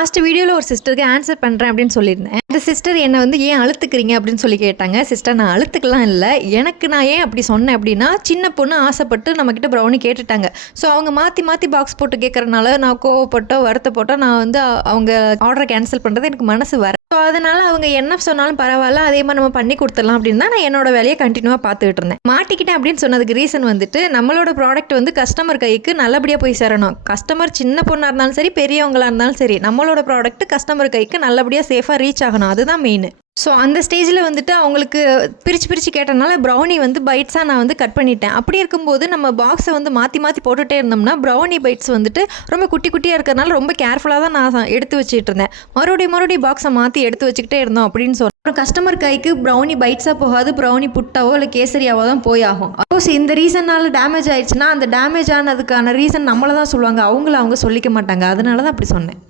Last வீடியோவில் ஒரு சிஸ்டருக்கு ஆன்சர் பண்ணுறேன் அப்படின்னு சொல்லியிருந்தேன். அந்த சிஸ்டர் என்னை வந்து ஏன் அழுத்துக்கிறீங்க அப்படின்னு சொல்லி கேட்டாங்க. சிஸ்டர் நான் அழுத்துக்கலாம் இல்லை, எனக்கு நான் ஏன் அப்படி சொன்னேன் அப்படின்னா, சின்ன பொண்ணு ஆசைப்பட்டு நம்மக்கிட்ட ப்ரௌனி கேட்டுட்டாங்க. ஸோ அவங்க மாற்றி மாற்றி பாக்ஸ் போட்டு கேட்குறனால நான் கோவப்பட்டோ வருத்தப்பட்டோ நான் வந்து அவங்க ஆர்டரை கேன்சல் பண்ணுறது எனக்கு மனசு வர. ஸோ அதனால் அவங்க என்ன சொன்னாலும் பரவாயில்ல, அதே மாதிரி நம்ம பண்ணி கொடுத்துடலாம் அப்படின்னு தான் நான் என்னோட வேலையை கண்டினியூவாக பார்த்துக்கிட்டு இருந்தேன். மாட்டிக்கிட்டேன் அப்படின்னு சொன்னதுக்கு ரீசன் வந்துட்டு, நம்மளோட ப்ராடக்ட் வந்து கஸ்டமர் கைக்கு நல்லபடியாக போய் சேரணும். கஸ்டமர் சின்ன பொண்ணாக இருந்தாலும் சரி, பெரியவங்களாக இருந்தாலும் சரி, நம்மளோட ப்ராடக்ட் கஸ்டமர் கைக்கு நல்லபடியாக சேஃபாக ரீச் ஆகணும். அதுதான் மெயின். ஸோ அந்த ஸ்டேஜில் வந்துட்டு அவங்களுக்கு பிரித்து கேட்டனால ப்ரௌனி வந்து பைட்ஸாக நான் வந்து கட் பண்ணிட்டேன். அப்படி இருக்கும்போது நம்ம பாக்ஸை வந்து மாற்றி போட்டுகிட்டே இருந்தோம்னா ப்ரௌனி பைட்ஸ் வந்துட்டு ரொம்ப குட்டி குட்டியாக இருக்கிறதுனால ரொம்ப கேர்ஃபுல்லாக தான் நான் எடுத்து வச்சுட்டு இருந்தேன். மறுபடியும் பாக்ஸை மாற்றி எடுத்து வச்சுக்கிட்டே இருந்தோம் அப்படின்னு சொல்லி அப்புறம் கஸ்டமர் கைக்கு ப்ரௌனி பைட்ஸாக போகாது, ப்ரௌனி புட்டாவோ இல்லை கேசரியாவோ தான் போய் ஆகும். அப்போஸ் இந்த ரீசனால் டேமேஜ் ஆயிடுச்சுன்னா அந்த டேமேஜ் ஆனதுக்கான ரீசன் நம்மளை தான் சொல்லுவாங்க, அவங்க சொல்லிக்க மாட்டாங்க. அதனால தான் அப்படி சொன்னேன்.